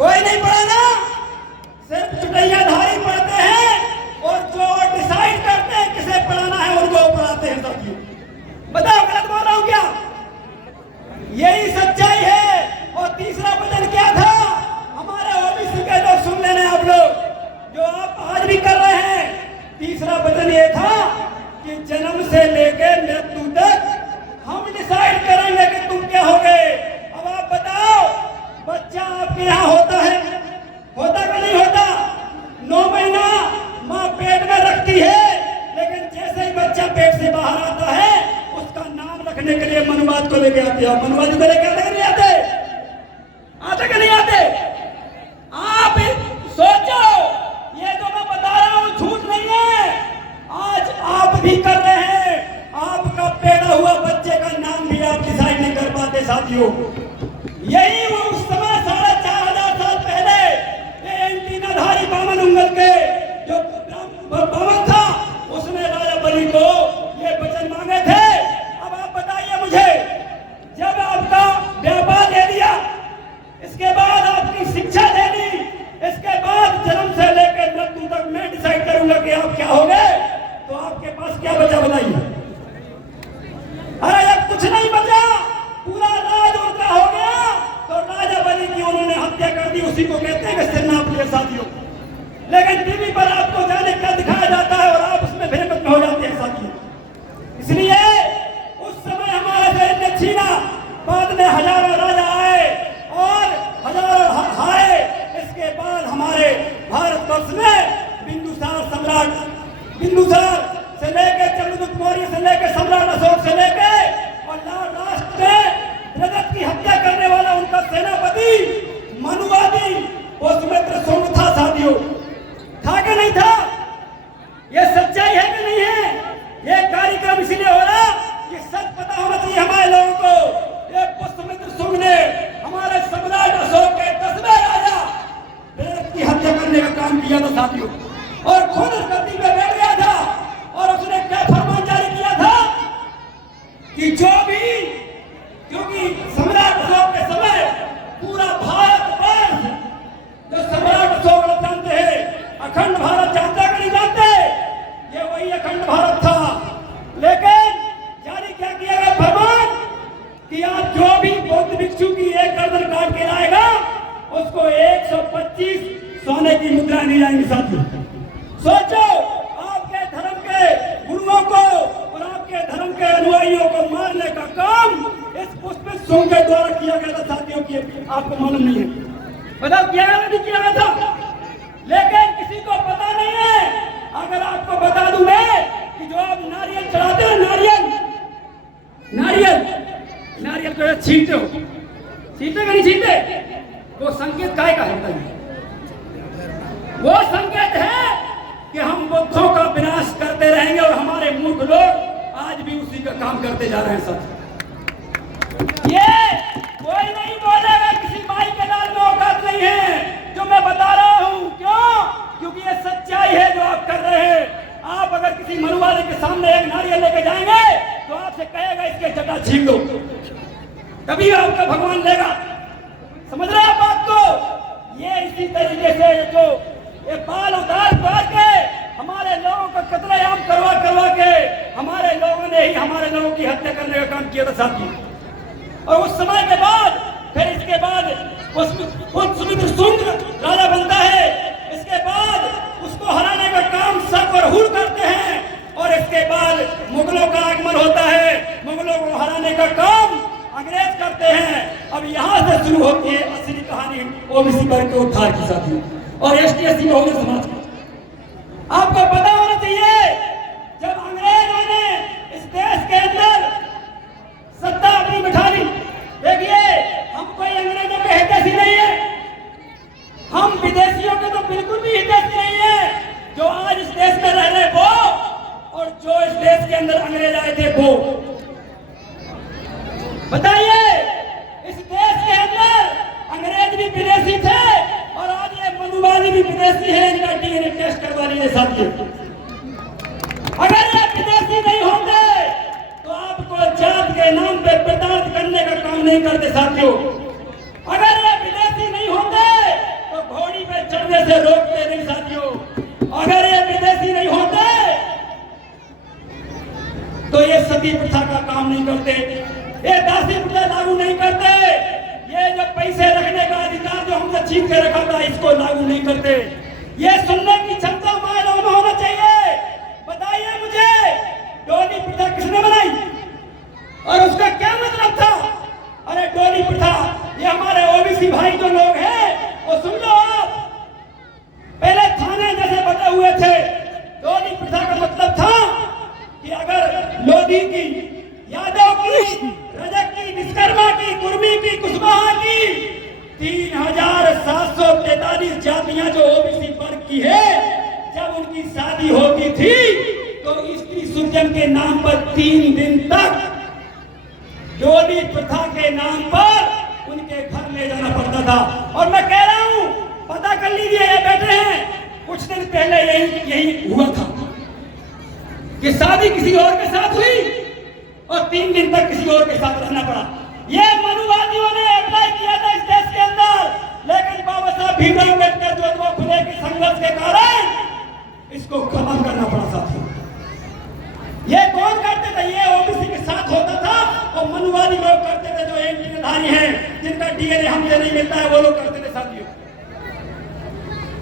कोई नहीं पढ़ा ना, सिर्फ चुटैयाधारी पढ़ते हैं और जो डिसाइड करते हैं किसे पढ़ाना है उनको पढ़ाते हैं साथियों। बताओ गलत बोल रहा हूं क्या? यही सच्चाई है। और तीसरा वचन क्या था हमारे ओबीसी के लोग? सुन लेना आप लोग, जो आप आज भी कर रहे हैं। तीसरा वचन ये था कि जन्म से लेकर मृत्यु तक हम डिसाइड करेंगे कि तुम क्या होगे। अब आप बताओ, बच्चा आपके यहाँ होता है, होता कि नहीं होता? 9 महीना माँ पेट में रखती है, लेकिन जैसे ही बच्चा पेट से बाहर आता है उसका नाम रखने के लिए मनुवाद को लेके आते हैं। मनुवादी को लेके आते नहीं आते? आते कि नहीं आते? आप सोचो, ये जो मैं बता रहा हूं झूठ नहीं है। आज आप भी कर रहे हैं। आपका पैदा हुआ बच्चे का नाम भी आप डिसाइड नहीं कर पाते साथियों। यही वो उस समय 4500 साल पहले ये एंटीनाधारी बामन उंगल के जो बामन था उसने राजा बलि को ये वचन मांगे थे। अब आप बताइए मुझे, जब आपका व्यापार ले लिया, इसके बाद आपकी शिक्षा ले ली, इसके बाद जन्म से लेकर मृत्यु तक मैं डिसाइड करूंगा कि आप क्या होगे, तो आपके पास क्या बचा बताइए? अरे अब कुछ नहीं बचा, पूरा राज उनका हो गया। तो राजा बलि की उन्होंने हत्या कर दी, उसी को कहते हैं कि सिर नाप लिया साथियों। लेकिन टीवी पर आपको जाने क्या दिखाया जाता है और आप उसमें भेंट हो जाते हैं साथियों। इसलिए उस समय हमारे शरीर ने छीना, बाद में हजारों राजा आए और हजारों हारे। इसके बाद हमारे भारतवर्ष में बिंदुसार सम्राट, बिंदुसार से लेकर चंद्रगुप्त मौर्य से लेकर सम्राट अशोक से लेकर और राष्ट्र में रजत की हत्या करने वाला उनका सेनापति मनुवादी पुष्यमित्र शुंग था साथियों। था कि नहीं था? ये सच्चाई है कि नहीं है? ये कार्यक्रम इसलिए हो रहा कि सच पता होना चाहिए हमारे लोगों को। ये पुष्यमित्र शुंग ने हमारे सम्राट अशोक के 10वें राजा रजत की हत्या करने का काम किया था साथियों, और खुद गद्दी पे बैठ गया था। और उसने क्या फरमान जारी किया था कि जो भी, क्योंकि सम्राट अशोक के समय पूरा भारतवर्ष, जो सम्राट अशोक जानते हैं, अखंड भारत जानते कि नहीं जानते? ये वही अखंड भारत था। लेकिन जारी क्या किया गया फरमान कि आप जो भी बौद्ध भिक्षु की एक गर्दन काट के लाएगा उसको 125 सोने की मुद्रा दी जाएंगी साथियों। सोचो, आपके धर्म के गुरुओं को और आपके धर्म के अनुयायियों को मारने का काम इस पुष्यमित्र शुंग के द्वारा किया गया था साथियों। की आपको मालूम नहीं है? बताओ किया गया नहीं किया था? लेकिन किसी को पता नहीं है। अगर आपको बता दूं मैं कि जो आप नारियल चढ़ाते हो, नारियल नारियल नारियल को छीनते हो, छीनते कि नहीं छीनते? वो संकेत काय का है बताइए? वो संकेत है कि हम बुद्धों का विनाश करते रहेंगे और हमारे मूर्ख लोग आज भी उसी का काम करते जा रहे हैं सच। ये कोई नहीं बोलेगा, किसी माई के लाल में औकात नहीं है जो मैं बता रहा हूं। क्यों? क्योंकि ये सच्चाई है जो आप कर रहे हैं। आप अगर किसी मनुवादी के सामने एक नारियल लेके जाएंगे तो आपसे कहेगा इसके जटा छीन दो, तभी आपका भगवान लेगा। समझ रहे हैं आप बात को? ये इसी तरीके से जो ये बाल उतार के हमारे लोगों का कत्लेआम करवा के हमारे लोगों ने ही हमारे लोगों की हत्या करने का काम किया था साथियों। और उस समय के बाद फिर इसके बाद पुष्यमित्र शुंग राजा बनता है। इसके बाद उसको हराने का काम सब और हुड़ करते हैं और इसके बाद मुगलों का आगमन होता है। मुगलों को हराने का काम अंग्रेज करते हैं। अब यहाँ से शुरू होती है असली कहानी ओबीसी वर्ग के उद्धार की साथियों और एसटी/एससी बहुजन समाज की। आपको पता होना चाहिए, जब अंग्रेजों ने इस देश के अंदर सत्ता अपनी बिठा ली, देखिए हम कोई अंग्रेजों के हितैषी नहीं है, हम विदेशियों के तो बिल्कुल भी हितैषी नहीं है। जो आज इस देश में रह रहे वो और जो इस देश के अंदर अंग्रेज आए थे वो, बताइए इस देश के अंदर अंग्रेज भी विदेशी थे और आज ये मनुवादी भी विदेशी है। इनका डीएनए टेस्ट करवा लीजिए साथियों। सती प्रथा का काम नहीं करते, ये दासी प्रथा लागू नहीं करते, ये जो पैसे रखने का अधिकार जो हमसे छीन के रखा था इसको लागू नहीं करते। ये सुनने की क्षमता हमारे लोगों में होना चाहिए। बताइए मुझे, डोली प्रथा किसने बनाई और उसका क्या मतलब था? अरे डोली प्रथा, ये हमारे ओबीसी भाई जो लोग हैं वो सुन लो आप, पहले थाने जैसे बने हुए थे। डोली प्रथा का मतलब था कि अगर लोधी की, यादव की, रजक की, विश्वकर्मा की, कुर्मी की, कुशवाहा की 3743 जातियां जो ओबीसी वर्ग की है, जब उनकी शादी होती थी तो स्त्री सुजन के नाम पर 3 दिन तक डोली प्रथा के नाम पर उनके घर ले जाना पड़ता था। और मैं कह रहा हूं, पता कर लीजिए, ये बैठे हैं, कुछ दिन पहले यही हुआ था कि शादी किसी और के साथ हुई और 3 दिन तक किसी और के साथ रहना पड़ा। ये मनुवादियों ने अप्लाई किया था इस देश के अंदर, लेकिन बाबा साहब भीमराव अम्बेडकर ज्योतिबा फुले के संघर्ष के कारण इसको खत्म करना पड़ा साथियों। ये कौन करते थे? ये ओबीसी के साथ होता था और मनुवादी लोग करते थे, जो एंटीधारी हैं, जिनका डीएनए हमसे नहीं मिलता है, वो लोग करते थे साथियों।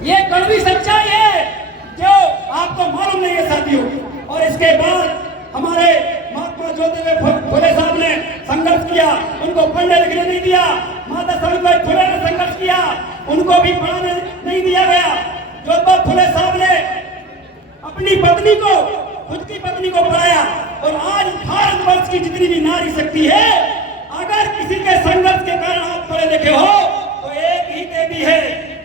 ये कड़वी सच्चाई है जो आपको मालूम नहीं है साथियों। और इसके बाद हमारे महात्मा ज्योतिबा फुले साहब ने संघर्ष किया, उनको पढ़ने लिखने नहीं दिया। माता सावित्रीबाई फुले ने संघर्ष किया, उनको भी पढ़ाने नहीं दिया गया। ज्योतिबा फुले साहब ने अपनी पत्नी को, खुद की पत्नी को पढ़ाया। और आज भारतवर्ष की जितनी भी नारी शक्ति है, अगर किसी के संघर्ष के कारण आप पढ़े लिखे हो तो एक ही देवी है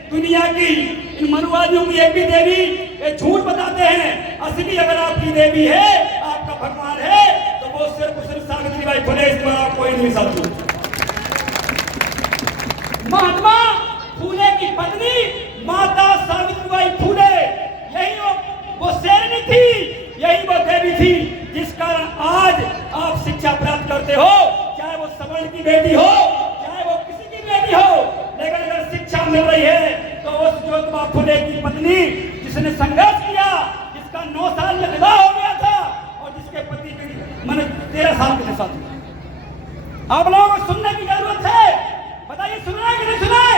दुनिया की। इन मनुवादियों की एक भी देवी, ये झूठ बताते हैं। असली अगर आपकी देवी है, आपका भगवान है, तो वो सिर्फ सावित्रीबाई फुले, इसके अलावा कोई नहीं साथी। महात्मा फुले की पत्नी माता सावित्रीबाई फुले, यही वो शेरनी थी, यही वो देवी थी, जिस कारण आज आप शिक्षा प्राप्त करते हो, चाहे वो सवर्ण की बेटी हो, चाहे वो किसी की बेटी हो। लेकिन अगर शिक्षा मिल रही है तो उस ज्योतिबा फुले की पत्नी, जिसने संघर्ष किया, जिसका 9 साल में विवाह हो गया था और जिसके पति मैंने 13 साल के साथ, आप लोगों को सुनने की जरूरत है। बताइए, सुना है कि नहीं सुना है?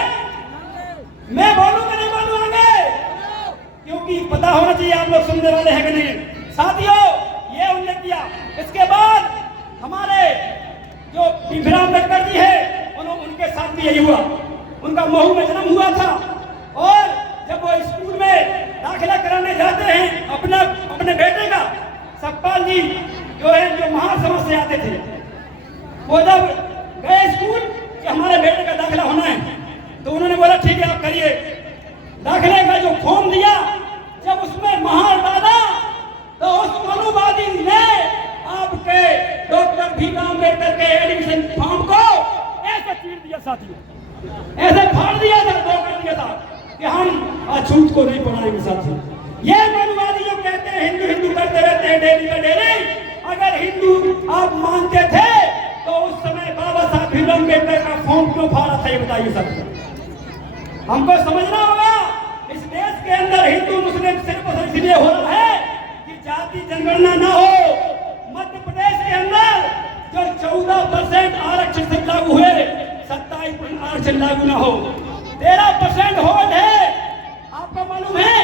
मैं बोलूं कि नहीं बोलूं आगे? क्योंकि पता होना चाहिए आप लोग सुनने वाले हैं कि नहीं। साथियों, ये उल्लेख किया। इसके बाद हमारे जो भीमराव अम्बेडकर जी है, उनके साथ भी यही हुआ। उनका महू में जन्म हुआ था और जब वो स्कूल में दाखिला कराने जाते हैं अपने बेटे का, सतपाल जी जो है, जो महासमाज से आते थे, वो जब गए स्कूल कि हमारे बेटे का दाखिला होना है, तो उन्होंने बोला ठीक है आप करिए। दाखिले का जो फॉर्म दिया, जब उसमें महार डाला तो उस मनुवादी ने आपके डॉक्टर भीमराव अम्बेडकर के एडमिशन फॉर्म को ऐसे चीर दिया साथियों, ऐसे फाड़ दिया था, दो कर दिया था कि हम अछूत को नहीं पढ़ाएंगे साथियों। ये मनुवादी जो कहते हैं हिंदू हिंदू करते रहते हैं डेली का डेली, अगर हिंदू आप मानते थे तो उस समय बाबा साहब भीमराव अम्बेडकर का फॉर्म क्यों फाड़ा था, ये बताइए साथियों। हमको समझना होगा, इस देश के अंदर हिंदू मुस्लिम सिर्फ इसलिए हो रहा है कि जाति जनगणना ना हो। मध्य प्रदेश के अंदर जो 14% आरक्षण से लागू हुए, 27% आरक्षण लागू ना हो, 13% होल्ड है। आपको मालूम है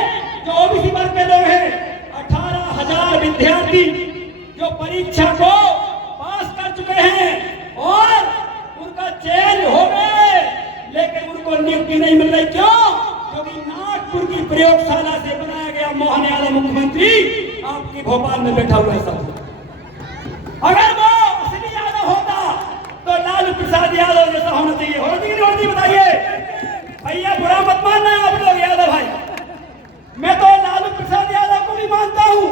जो ओबीसी वर्ग के लोग हैं, 18,000 विद्यार्थी जो परीक्षा को पास कर चुके हैं और उनका चयन हो गए, लेकिन उनको नियुक्ति नहीं मिल रही। क्यों? क्योंकि नागपुर की प्रयोगशाला से बनाया गया मोहन यादव मुख्यमंत्री आपकी भोपाल में बैठा हुआ है सब। अगर वो असली यादव होता तो लालू प्रसाद यादव जैसा होना चाहिए। होना चाहिए नहीं होना चाहिए? बताइए भैया, बुरा मत मानना आप लोग यादव भाई। मैं तो लालू प्रसाद यादव को भी मानता हूँ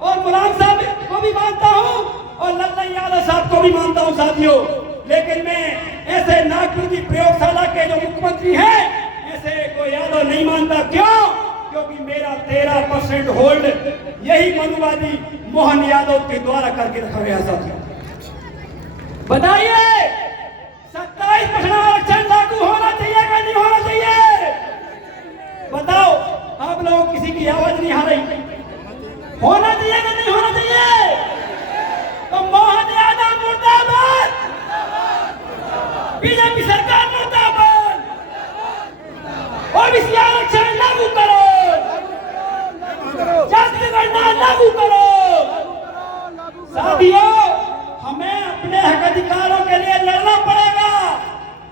और मुलायम साहब को भी मानता हूँ और लल्लन यादव साहब को भी मानता हूँ साथियों। लेकिन मैं ऐसे नागपुर की प्रयोगशाला के जो मुख्यमंत्री हैं, ऐसे को यादव नहीं मानता। क्यों? क्योंकि मेरा 13% होल्ड यही मनुवादी मोहन यादव के द्वारा करके रखा गया साथियों। बताइए, 27% आरक्षण लागू होना चाहिए कि नहीं होना चाहिए? बताओ, आप लोग किसी की आवाज नहीं आ रही। होना चाहिए कि नहीं होना चाहिए? ओबीसी आरक्षण लागू करो, जाति गणना लागू करो। साथियों, हमें अपने हक अधिकारों के लिए लड़ना पड़ेगा।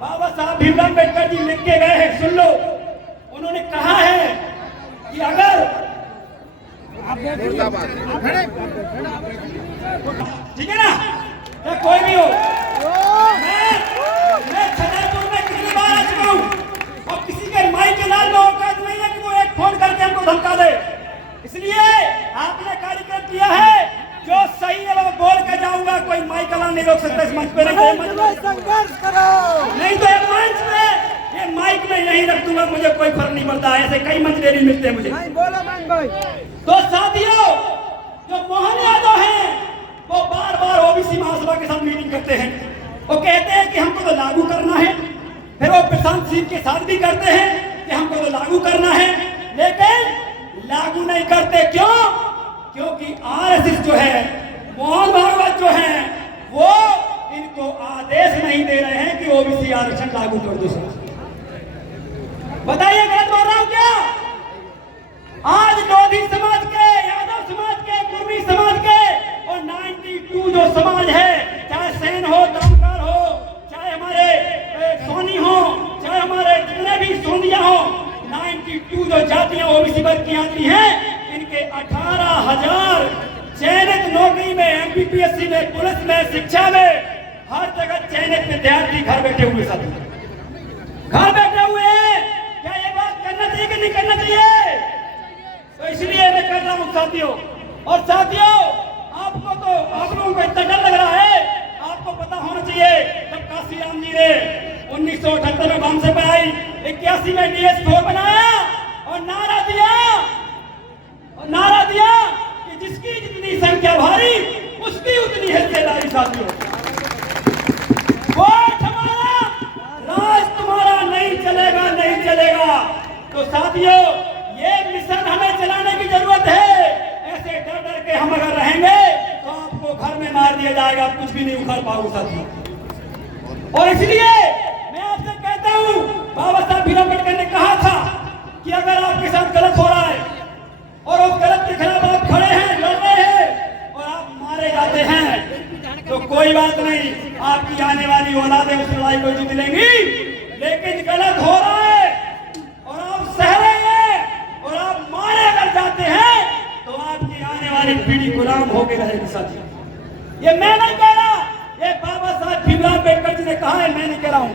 बाबा साहब भीमराव अम्बेडकर जी लिख के गए हैं, सुन लो। उन्होंने कहा है कि अगर ठीक है ना, या कोई भी हो, मैं छतरपुर में कितनी बार आ चुका हूँ और किसी के माइक के लाल में औकात नहीं है कि वो एक फोन करके हमको धमका दे। इसलिए आपने कार्यक्रम किया है, जो सही है वो बोल के जाऊंगा। कोई माइक का नहीं रोक सकता इस मंच पे। संघर्ष करो, नहीं तो ये मंच में, ये माइक में यहीं रख दूंगा, मुझे कोई फर्क नहीं पड़ता। ऐसे कई मंच डेली मिलते हैं मुझे। बोलो भाई। तो साथियों, जो मोहन यादव हैं वो बार बार ओबीसी महासभा के साथ मीटिंग करते हैं। वो कहते हैं कि हमको तो लागू करना है, फिर वो प्रशांत सिंह के साथ भी करते हैं कि हमको तो लागू करना है, लेकिन लागू नहीं करते। क्यों? क्योंकि आरएसएस जो है, मोहन भागवत जो है, वो इनको आदेश नहीं दे रहे हैं कि ओबीसी आरक्षण लागू कर दो। बताइए गलत बोल रहा हूं क्या? आज लोधी समाज के, यादव समाज के, कुर्मी समाज के और 92 जो समाज है, चाहे सेन हो, दमकर हो, चाहे हमारे सोनी हो, चाहे हमारे जितने भी सोनिया हो, 92 जो जातियां ओबीसी वर्ग की आती हैं, इनके 18,000 चयनित नौकरी में, एमपीपीएससी में, पुलिस में, शिक्षा में, हर जगह चयनित विद्यार्थी घर बैठे हुए, सब घर बैठे हुए हैं। क्या ये बात करना चाहिए कि नहीं करना चाहिए? तो इसलिए मैं कर रहा हूं साथियों। और साथियों, आपको तो, आप लोगों को इतना डर लग रहा है, आपको पता होना चाहिए जब काशीराम जी ने 1978 में बम से बनाई, 81 में DS4 बनाया और नारा दिया कि जिसकी जितनी संख्या भारी उसकी उतनी हिस्सेदारी। साथियों, वोट हमारा, राज तुम्हारा नहीं चलेगा, नहीं चलेगा। तो साथियों, ये मिशन हमें चलाने की जरूरत है। ऐसे डर डर के हम अगर रहेंगे तो आपको घर में मार दिया जाएगा, कुछ भी नहीं उखाड़ पाओगे साथियों। और इसलिए मैं आपसे कहता हूं, बाबा साहब भीमराव अम्बेडकर ने कहा था कि अगर आपके साथ गलत हो रहा है और उस गलत के खिलाफ आप खड़े हैं, लड़ रहे हैं और आप मारे जाते हैं, तो कोई बात नहीं, आपकी आने वाली औलादें उस लड़ाई को जीत लेंगी। लेकिन गलत हो रहा है और आप सह रहे हैं और आप मारे अगर जाते हैं, तो आपकी आने वाली पीढ़ी गुलाम होकर रहेगी। साथियों, ये मैं नहीं कह रहा, ये बाबा साहब भीमराव अम्बेडकर जी ने कहा है, मैं नहीं कह रहा हूं।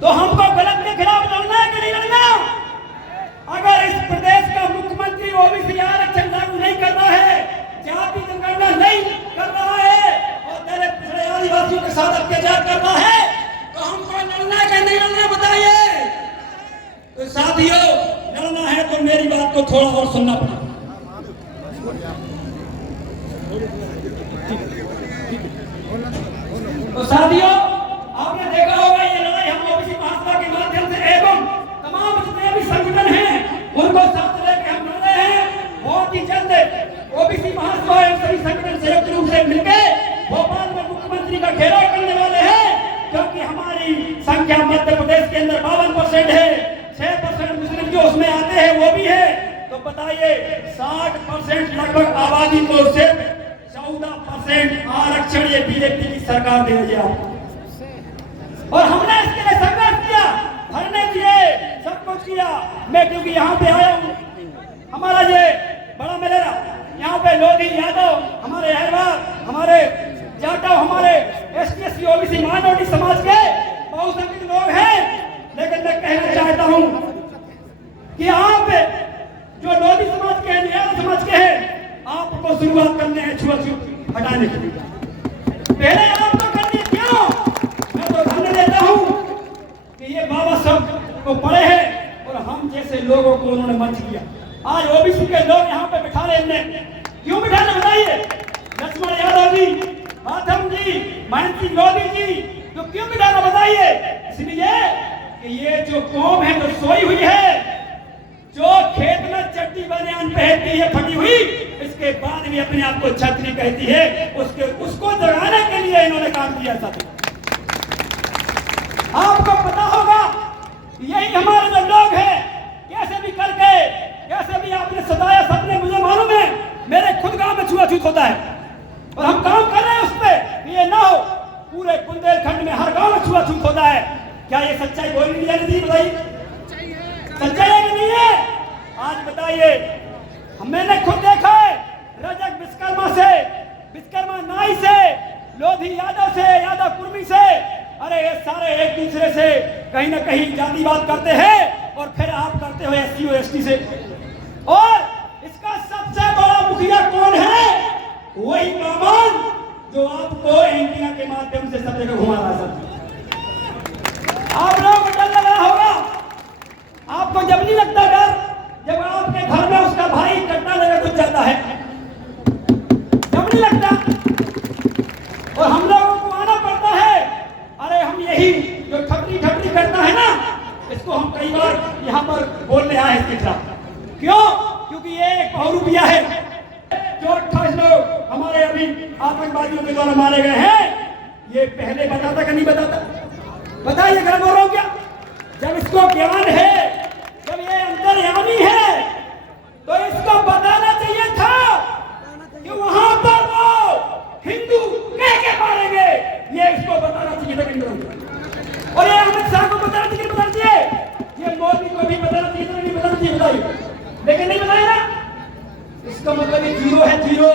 तो हमको गलत के खिलाफ लड़ना है कि नहीं लड़ना? अगर इस प्रदेश का मुख्यमंत्री ओबीसी आरक्षण लागू नहीं कर रहा है, जाति जनगणना नहीं कर रहा है और दलित पिछड़े आदिवासियों के साथ अत्याचार कर रहा है, तो हमको लड़ना है कि नहीं लड़ना? बताइए। तो साथियों, लड़ना है तो मेरी बात को थोड़ा और सुनना पड़ेगा। तो साथियों, आपने देखा होगा ये लड़ाई हम ओबीसी महासभा के माध्यम से एवं तमाम जितने भी संगठन हैं उनको साथ लेकर हम लड़ रहे हैं। बहुत ही जल्द ओबीसी महासभा एवं सभी संगठन संयुक्त रूप से मिलकर भोपाल में मुख्यमंत्री का घेराव करने वाले हैं, क्योंकि हमारी संख्या मध्य प्रदेश के अंदर 52% है, 6% मुस्लिम जो उसमें आते हैं वो भी है। तो बताइए, 60% लगभग आबादी को सिर्फ 14% आरक्षण ये बीजेपी की सरकार दे रही है आपको। और हमने इसके लिए संघर्ष किया, भरने दिए, सब कुछ किया। मैं क्योंकि यहाँ पे आया हूँ, हमारा ये बड़ा मेला, यहाँ पे लोधी, यादव, हमारे अहरवार, हमारे जाटव, हमारे ST/SC OBC माइनॉरिटी समाज के बहुसंख्यक लोग हैं। लेकिन मैं कहना चाहता हूँ कि यहाँ पे जो लोधी समाज के हैं, यादव समाज के हैं, आपको शुरुआत करने हैं छुआछूत हटाने के लिए। पहले आपको करनी क्यों? मैं तो धन्य देता हूँ कि ये बाबा साहब को पढ़े हैं और हम जैसे लोगों को उन्होंने मंच दिया। आज ओबीसी के लोग यहाँ पे बिठा रहे हैं, क्यों बिठा रहे बताइए? लक्ष्मण यादव जी, माधव जी, महेंद्र सिंह लोधी जी, तो क्यों बिठाना बताइए? इसलिए कि ये जो कौम है जो सोई हुई है, जो खेत में चट्टी बनियान पहनती है फटी हुई, इसके बाद भी अपने आप को छतरी कहती है, उसको जगाने के लिए इन्होंने काम किया था। आपको पता होगा यही हमारे जो लोग हैं बताइए, सच्चाई है कि नहीं है? आज बताइए, मैंने खुद देखा है रजक विश्वकर्मा नाई से, लोधी यादव से, यादव कुर्मी से, अरे ये सारे एक दूसरे से कहीं ना कहीं जातिवाद करते हैं और फिर आप करते हो SC और ST से। और इसका सबसे बड़ा मुखिया कौन है? वही कामान जो आपको एंटीना के माध्यम से सब जगह घुमा रहा है। आप लोगों को डर लग रहा होगा, आपको जब नहीं लगता डर जब आपके घर में उसका भाई कट्टा लेकर घुस जाता है, जब नहीं लगता। और हम लोगों को आना पड़ता है। अरे हम यही जो ठपरी करता है ना, इसको हम कई बार यहाँ पर बोलने आए हैं इसके खिलाफ। क्यों? क्योंकि ये एक बहुरूपिया है। जो 28 लोग हमारे अभी आतंकवादियों के द्वारा मारे गए हैं, ये पहले बताता कि नहीं बताता? बताइए, गलत बोल रहा हूं क्या? जब इसको ज्ञान है, जब ये अंतर्यामी है, तो इसको बताना चाहिए था कि वहां पर वो हिंदू कह के मारेंगे। ये इसको बताना चाहिए था कि नहीं बताना? और ये अमित शाह को बताना चाहिए, बताना चाहिए। ये मोदी को भी बताना चाहिए था, नहीं बताना चाहिए? बताइए, लेकिन नहीं बताया ना। इसका मतलब ये जीरो है, जीरो।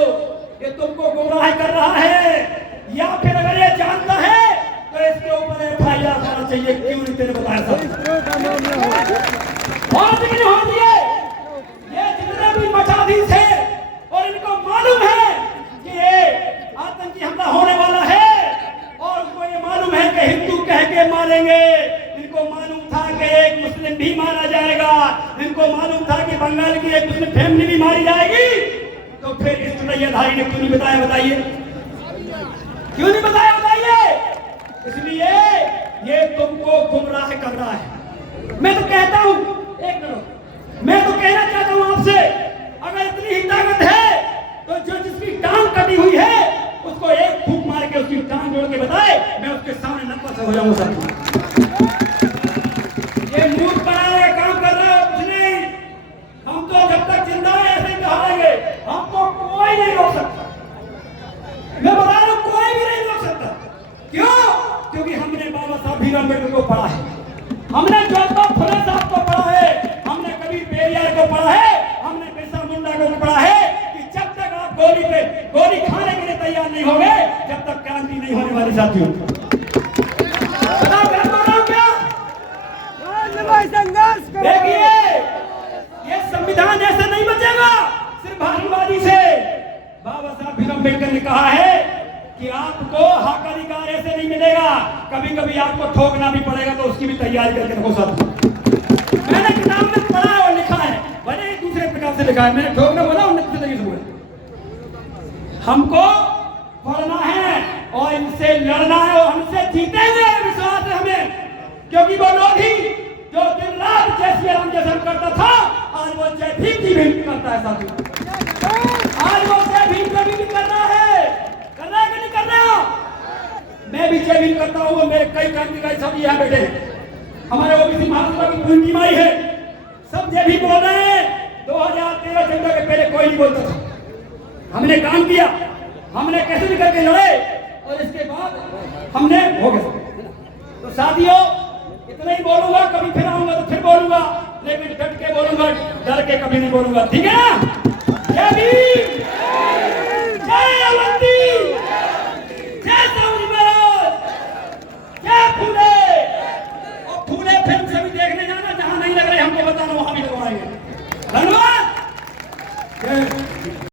ये तुमको गुमराह कर रहा है, या फिर अगर ये जानता है तो इसके ऊपर FIR करना चाहिए। क्यों नहीं तेरे बताया था? ये जितने भी मठाधीश है और इनको मालूम है कि ये आतंकी हमला होने वाला है, और उनको ये मालूम है कि हिंदू कह के मारेंगे। इनको मालूम था कि एक मुस्लिम भी मारा जाएगा, इनको मालूम था कि बंगाल की एक मुस्लिम फैमिली भी मारी जाएगी। तो फिर इस चुनैयाधारी ने क्यों नहीं बताया? बताइए, क्यों नहीं बताया? बताइए। इसलिए ये तुमको गुमराह कर रहा है। मैं तो कहता हूं, एक मिनट, मैं तो कहना चाहता हूं आपसे, अगर इतनी ही ताकत है तो जो जिसकी टांग कटी हुई है उसको एक फूंक मार के उसकी टांग जोड़ के बताए, मैं उसके सामने नंबर से हो जाऊंगा। सब ये मूर्ख बनाने का काम कर रहे हो, कुछ नहीं। हम तो जब तक जिंदा है ऐसे ही कहाएंगे, हमको कोई नहीं रोक सकता। मैं बता रहा हूं, कोई भी नहीं रोक सकता। क्यों? क्योंकि हमने बाबा साहब भीमराव अम्बेडकर को पढ़ा है, हमने ज्योतिबा फुले साहब को पढ़ा है, हमने कबीर पेरियार को पढ़ा है, हमने बिरसा मुंडा को पढ़ा है कि जब तक आप गोली खाने के लिए तैयार नहीं होंगे, जब तक क्रांति नहीं होने वाली। साथियों, बताओ क्या बोल रहा हूं? क्या संघर्ष करो। देखिए, ये संविधान ऐसे नहीं बचेगा सिर्फ भाषणबाजी से। बाबा साहब भीमराव अम्बेडकर ने कहा है कि आपको हक अधिकार ऐसे नहीं मिलेगा, कभी कभी आपको ठोकना भी पड़ेगा, तो उसकी भी तैयारी करके रखो। साथ मैंने किताब में पढ़ा है और लिखा है, भले ही दूसरे प्रकार से लिखा है, मैंने ठोकना बोला और दूसरे तरीके से बोला। हमको पढ़ना है और इनसे लड़ना है, और हमसे जीतेंगे, विश्वास है हमें। क्योंकि वो लोग ही जो दिन रात जय श्री राम जैसा करता था, आज वो जय भीम की भी करता है। साथियों, आज वो जय भीम का भी कर रहा है कि नहीं कर रहा? मैं भी जय भीम करता हूँ। मेरे कई क्रांतिकारी सब यहाँ बैठे हैं, हमारे OBC महासभा की पूरी टीम आई है, सब जय भीम बोल रहे हैं। 2013-14 के पहले कोई नहीं बोलता था। हमने काम किया, हमने कैसे भी करके लड़े, और इसके बाद हमने हो गया। तो साथियों, इतना ही बोलूंगा, कभी फिर आऊंगा तो फिर बोलूंगा, लेकिन डट के बोलूंगा, डर के कभी नहीं बोलूंगा। ठीक है ना? जय भीम।